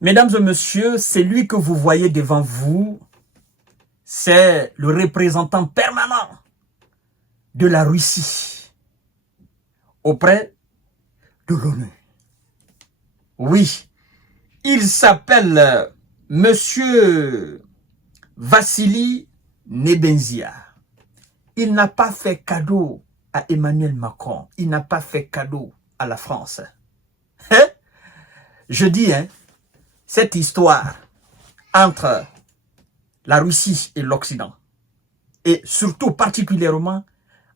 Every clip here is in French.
Mesdames et messieurs, celui que vous voyez devant vous, c'est le représentant permanent de la Russie auprès de l'ONU. Oui, il s'appelle Monsieur Vassili Nebenzia. Il n'a pas fait cadeau à Emmanuel Macron. Il n'a pas fait cadeau à la France. Hein? Je dis, cette histoire entre la Russie et l'Occident, et surtout particulièrement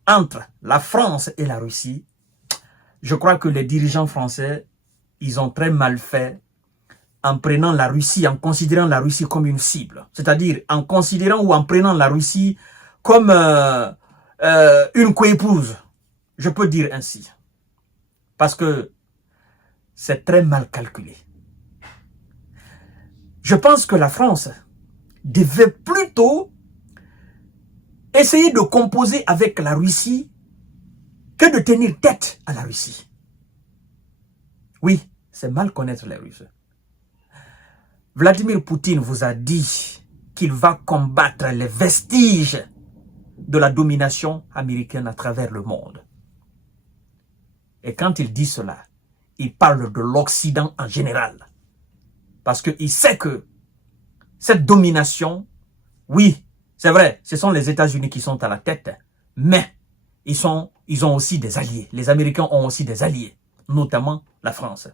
entre la France et la Russie, je crois que les dirigeants français, ils ont très mal fait en prenant la Russie, en considérant la Russie comme une cible. C'est-à-dire en considérant ou en prenant la Russie comme une coépouse. Je peux dire ainsi. Parce que c'est très mal calculé. Je pense que la France devait plutôt essayer de composer avec la Russie que de tenir tête à la Russie. Oui, c'est mal connaître les Russes. Vladimir Poutine vous a dit qu'il va combattre les vestiges de la domination américaine à travers le monde. Et quand il dit cela, il parle de l'Occident en général. Parce qu'il sait que cette domination, oui, c'est vrai, ce sont les États-Unis qui sont à la tête, mais ils ont aussi des alliés. Les Américains ont aussi des alliés, notamment la France.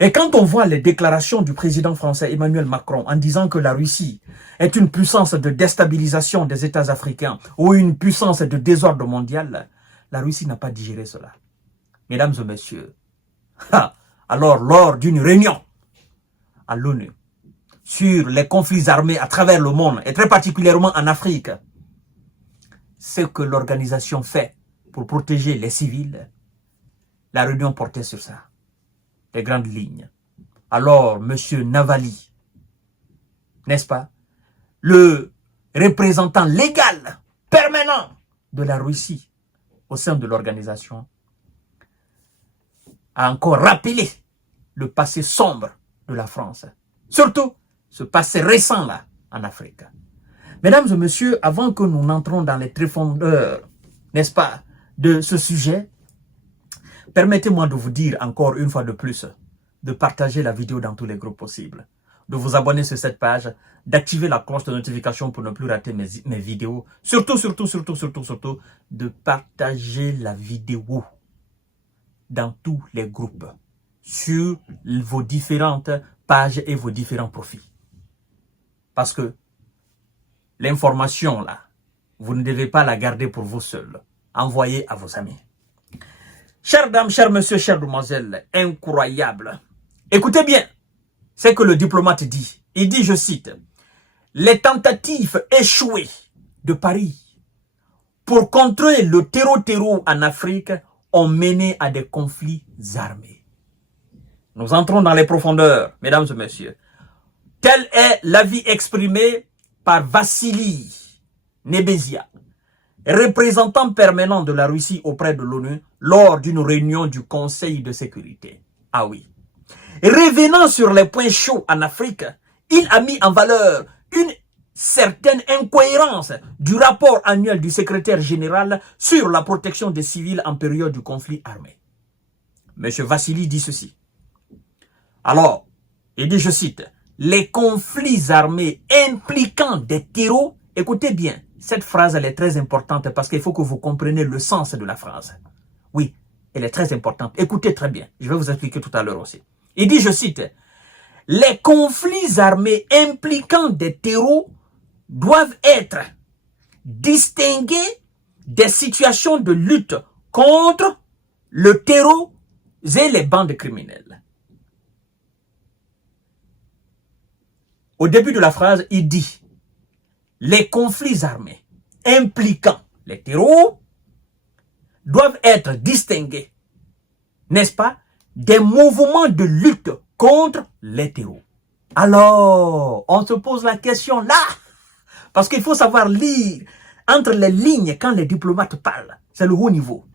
Et quand on voit les déclarations du président français Emmanuel Macron en disant que la Russie est une puissance de déstabilisation des États africains ou une puissance de désordre mondial, la Russie n'a pas digéré cela. Mesdames et messieurs, alors lors d'une réunion à l'ONU sur les conflits armés à travers le monde et très particulièrement en Afrique, ce que l'organisation fait pour protéger les civils, la réunion portait sur ça. Les grandes lignes. Alors, M. Navalny, n'est-ce pas, le représentant légal, permanent de la Russie au sein de l'organisation, a encore rappelé le passé sombre de la France. Surtout, ce passé récent-là en Afrique. Mesdames et messieurs, avant que nous n'entrons dans les tréfondeurs, n'est-ce pas, de ce sujet, permettez-moi de vous dire encore une fois de plus, de partager la vidéo dans tous les groupes possibles, de vous abonner sur cette page, d'activer la cloche de notification pour ne plus rater mes vidéos. Surtout, de partager la vidéo dans tous les groupes, sur vos différentes pages et vos différents profils. Parce que l'information là, vous ne devez pas la garder pour vous seuls. Envoyez à vos amis. Chères dames, chers messieurs, chères demoiselles, incroyable. Écoutez bien ce que le diplomate dit. Il dit, je cite, « Les tentatives échouées de Paris pour contrer le terreau en Afrique ont mené à des conflits armés. » Nous entrons dans les profondeurs, mesdames et messieurs. Tel est l'avis exprimé par Vassili Nebenzia, représentant permanent de la Russie auprès de l'ONU lors d'une réunion du Conseil de sécurité. Ah oui. Revenant sur les points chauds en Afrique, il a mis en valeur une certaine incohérence du rapport annuel du secrétaire général sur la protection des civils en période du conflit armé. M. Vassili dit ceci. Alors, il dit, je cite, « Les conflits armés impliquant des terreaux », écoutez bien, cette phrase elle est très importante parce qu'il faut que vous compreniez le sens de la phrase. Oui, elle est très importante. Écoutez très bien, je vais vous expliquer tout à l'heure aussi. Il dit, je cite, « Les conflits armés impliquant des terreaux doivent être distingués des situations de lutte contre le terreau et les bandes criminelles. » Au début de la phrase, il dit « Les conflits armés impliquant les terreaux doivent être distingués, n'est-ce pas, des mouvements de lutte contre les terreaux. » Alors, on se pose la question là, parce qu'il faut savoir lire entre les lignes quand les diplomates parlent. C'est le haut niveau.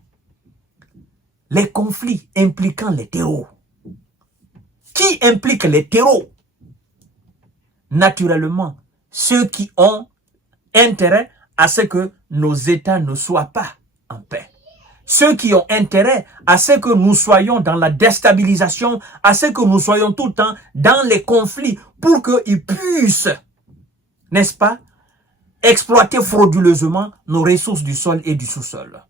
Les conflits impliquant les terreaux. Qui implique les terreaux? Naturellement, ceux qui ont intérêt à ce que nos États ne soient pas en paix. Ceux qui ont intérêt à ce que nous soyons dans la déstabilisation, à ce que nous soyons tout le temps dans les conflits pour qu'ils puissent, n'est-ce pas, exploiter frauduleusement nos ressources du sol et du sous-sol.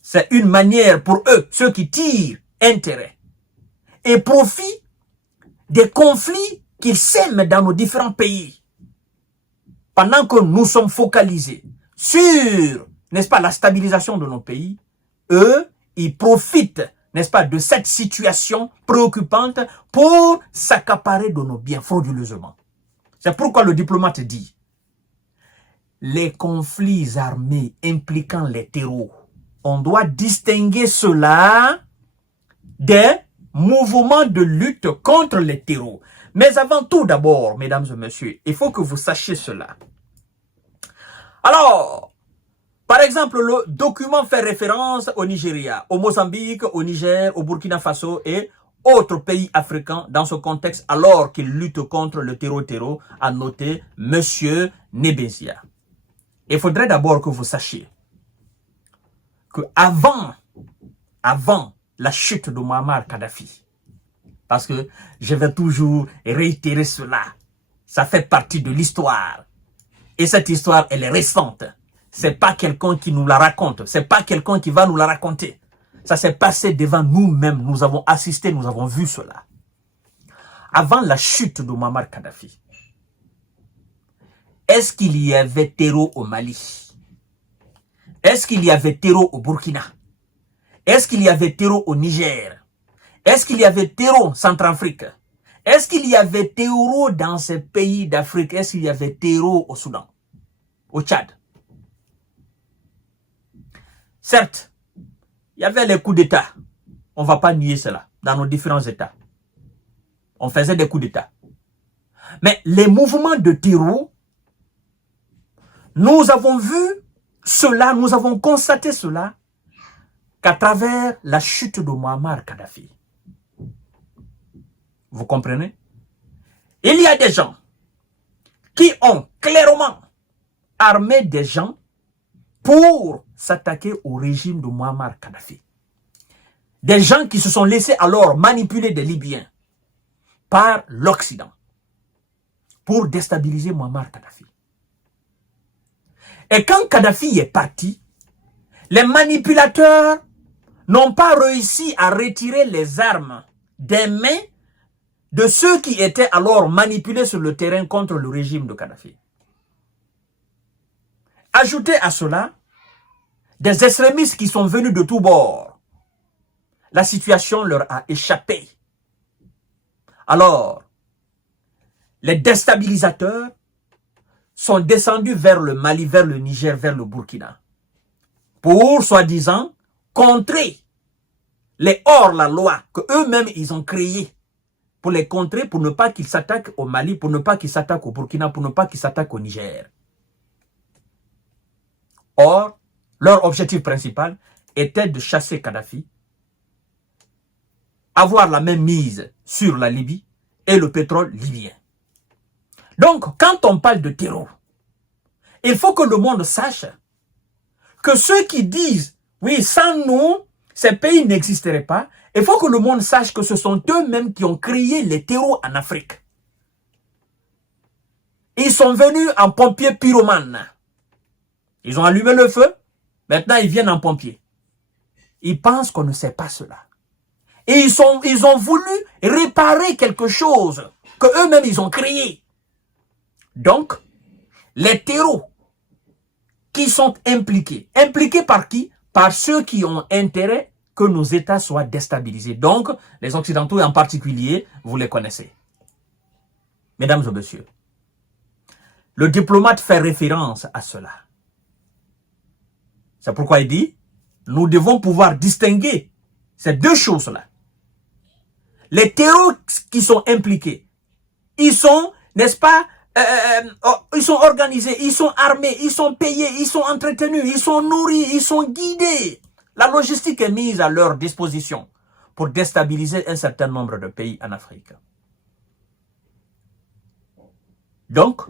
C'est une manière pour eux, ceux qui tirent intérêt et profit des conflits qu'ils sèment dans nos différents pays. Pendant que nous sommes focalisés sur, n'est-ce pas, la stabilisation de nos pays, eux, ils profitent, n'est-ce pas, de cette situation préoccupante pour s'accaparer de nos biens frauduleusement. C'est pourquoi le diplomate dit, les conflits armés impliquant les terreaux, on doit distinguer cela des mouvements de lutte contre les terreaux. Mais avant tout d'abord, mesdames et messieurs, il faut que vous sachiez cela. Alors, par exemple, le document fait référence au Nigeria, au Mozambique, au Niger, au Burkina Faso et autres pays africains dans ce contexte alors qu'ils luttent contre le terreau, a noté M. Nebezia. Il faudrait d'abord que vous sachiez que avant la chute de Muammar Kadhafi, parce que je vais toujours réitérer cela, ça fait partie de l'histoire. Et cette histoire, elle est récente. C'est pas quelqu'un qui nous la raconte. C'est pas quelqu'un qui va nous la raconter. Ça s'est passé devant nous-mêmes. Nous avons assisté, nous avons vu cela. Avant la chute de Muammar Kadhafi, est-ce qu'il y avait terreau au Mali? Est-ce qu'il y avait terreau au Burkina? Est-ce qu'il y avait terreau au Niger? Est-ce qu'il y avait terreau en Centrafrique? Est-ce qu'il y avait terreau dans ces pays d'Afrique? Est-ce qu'il y avait terreau au Soudan? Au Tchad? Certes, il y avait les coups d'État. On ne va pas nier cela dans nos différents États. On faisait des coups d'État. Mais les mouvements de terreau, nous avons vu cela, nous avons constaté cela qu'à travers la chute de Muammar Kadhafi. Vous comprenez? Il y a des gens qui ont clairement armé des gens pour s'attaquer au régime de Muammar Kadhafi. Des gens qui se sont laissés alors manipuler des Libyens par l'Occident pour déstabiliser Muammar Kadhafi. Et quand Kadhafi est parti, les manipulateurs n'ont pas réussi à retirer les armes des mains de ceux qui étaient alors manipulés sur le terrain contre le régime de Kadhafi. Ajoutez à cela des extrémistes qui sont venus de tous bords. La situation leur a échappé. Alors, les déstabilisateurs sont descendus vers le Mali, vers le Niger, vers le Burkina, pour, soi-disant, contrer les hors-la-loi que eux-mêmes ils ont créés, pour les contrer, pour ne pas qu'ils s'attaquent au Mali, pour ne pas qu'ils s'attaquent au Burkina, pour ne pas qu'ils s'attaquent au Niger. Or, leur objectif principal était de chasser Kadhafi, avoir la même mise sur la Libye et le pétrole libyen. Donc, quand on parle de terreau, il faut que le monde sache que ceux qui disent, oui, sans nous, ces pays n'existeraient pas, il faut que le monde sache que ce sont eux-mêmes qui ont créé les terreaux en Afrique. Ils sont venus en pompiers pyromanes. Ils ont allumé le feu, maintenant ils viennent en pompiers. Ils pensent qu'on ne sait pas cela. Et ils ont voulu réparer quelque chose que eux-mêmes ils ont créé. Donc, les terreaux qui sont impliqués. Impliqués par qui? Par ceux qui ont intérêt que nos États soient déstabilisés. Donc, les Occidentaux en particulier, vous les connaissez. Mesdames et messieurs, le diplomate fait référence à cela. C'est pourquoi il dit, nous devons pouvoir distinguer ces deux choses-là. Les terreaux qui sont impliqués, ils sont, n'est-ce pas, ils sont organisés, ils sont armés, ils sont payés, ils sont entretenus, ils sont nourris, ils sont guidés. La logistique est mise à leur disposition pour déstabiliser un certain nombre de pays en Afrique. Donc,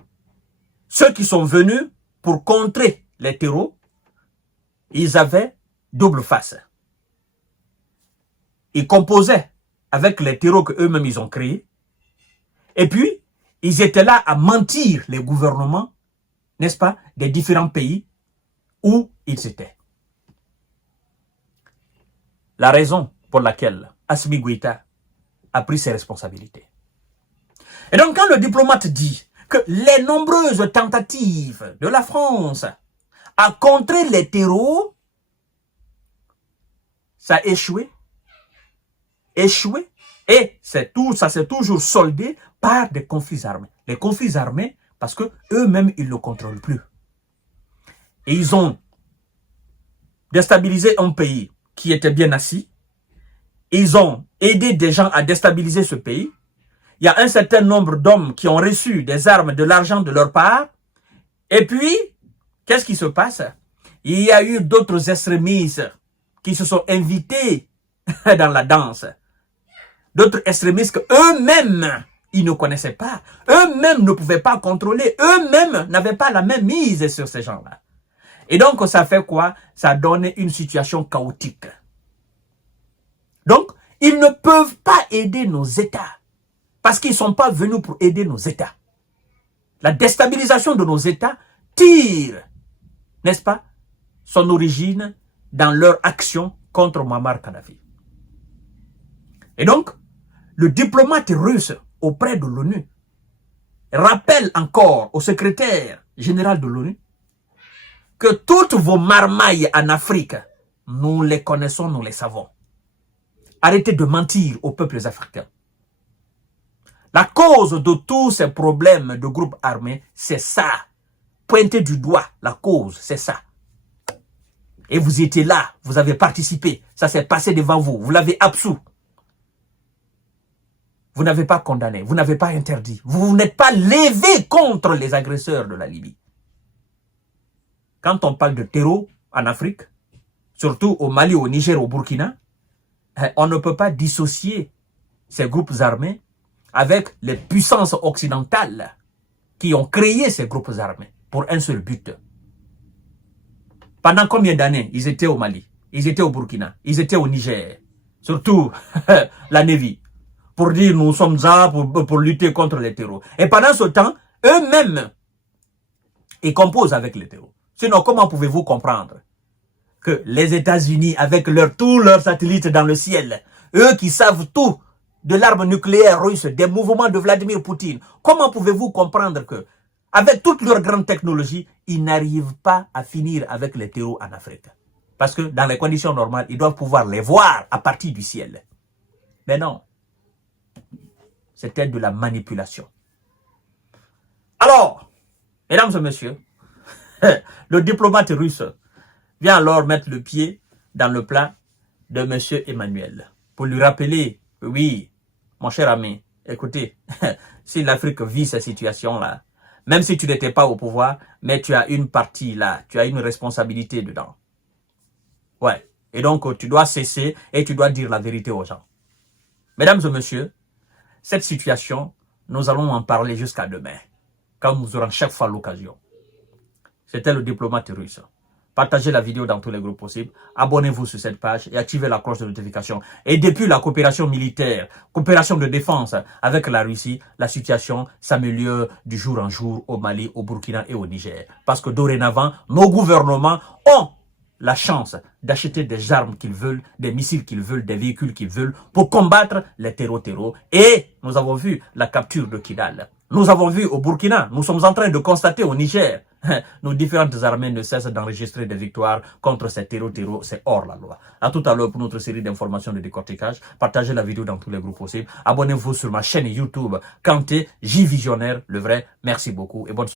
ceux qui sont venus pour contrer les terreaux, ils avaient double face. Ils composaient avec les terreaux qu'eux-mêmes ils ont créés. Et puis, ils étaient là à mentir les gouvernements, n'est-ce pas, des différents pays où ils étaient. La raison pour laquelle Assimi Goïta a pris ses responsabilités. Et donc, quand le diplomate dit que les nombreuses tentatives de la France à contrer les terreaux, ça a échoué, et ça s'est toujours soldé par des conflits armés. Les conflits armés, parce que eux-mêmes, ils ne le contrôlent plus. Et ils ont déstabilisé un pays qui était bien assis. Ils ont aidé des gens à déstabiliser ce pays. Il y a un certain nombre d'hommes qui ont reçu des armes, de l'argent de leur part. Et puis, qu'est-ce qui se passe? Il y a eu d'autres extrémistes qui se sont invités dans la danse. D'autres extrémistes qu'eux-mêmes, ils ne connaissaient pas. Eux-mêmes ne pouvaient pas contrôler. Eux-mêmes n'avaient pas la même mise sur ces gens-là. Et donc, ça fait quoi? Ça a donné une situation chaotique. Donc, ils ne peuvent pas aider nos États. Parce qu'ils ne sont pas venus pour aider nos États. La déstabilisation de nos États tire, n'est-ce pas, son origine dans leur action contre Muammar Kadhafi. Et donc, le diplomate russe auprès de l'ONU rappelle encore au secrétaire général de l'ONU que toutes vos marmailles en Afrique, nous les connaissons, nous les savons. Arrêtez de mentir aux peuples africains. La cause de tous ces problèmes de groupes armés, c'est ça. Pointez du doigt la cause, c'est ça. Et vous étiez là, vous avez participé, ça s'est passé devant vous, vous l'avez absous. Vous n'avez pas condamné, vous n'avez pas interdit, vous n'êtes pas levé contre les agresseurs de la Libye. Quand on parle de terreau en Afrique, surtout au Mali, au Niger, au Burkina, on ne peut pas dissocier ces groupes armés avec les puissances occidentales qui ont créé ces groupes armés pour un seul but. Pendant combien d'années ils étaient au Mali, ils étaient au Burkina, ils étaient au Niger, surtout la Navy, pour dire nous sommes là pour lutter contre les terreaux. Et pendant ce temps, eux-mêmes, ils composent avec les terreaux. Sinon, comment pouvez-vous comprendre que les États-Unis, avec tous leurs satellites dans le ciel, eux qui savent tout de l'arme nucléaire russe, des mouvements de Vladimir Poutine, comment pouvez-vous comprendre que, avec toute leur grande technologie, ils n'arrivent pas à finir avec les terreaux en Afrique? Parce que dans les conditions normales, ils doivent pouvoir les voir à partir du ciel. Mais non, c'était de la manipulation. Alors, mesdames et messieurs, le diplomate russe vient alors mettre le pied dans le plat de M. Emmanuel pour lui rappeler, oui, mon cher ami, écoutez, si l'Afrique vit cette situation-là, même si tu n'étais pas au pouvoir, mais tu as une partie là, tu as une responsabilité dedans. Ouais, et donc tu dois cesser et tu dois dire la vérité aux gens. Mesdames et messieurs, cette situation, nous allons en parler jusqu'à demain, quand nous aurons chaque fois l'occasion. C'était le diplomate russe. Partagez la vidéo dans tous les groupes possibles. Abonnez-vous sur cette page et activez la cloche de notification. Et depuis la coopération militaire, coopération de défense avec la Russie, la situation s'améliore du jour en jour au Mali, au Burkina et au Niger. Parce que dorénavant, nos gouvernements ont la chance d'acheter des armes qu'ils veulent, des missiles qu'ils veulent, des véhicules qu'ils veulent pour combattre les terreaux. Et nous avons vu la capture de Kidal. Nous avons vu au Burkina, nous sommes en train de constater au Niger, nos différentes armées ne cessent d'enregistrer des victoires contre ces terreaux, c'est hors la loi. À tout à l'heure pour notre série d'informations de décortiquage. Partagez la vidéo dans tous les groupes possibles. Abonnez-vous sur ma chaîne YouTube Kanté, J Visionnaire, le vrai. Merci beaucoup et bonne soirée.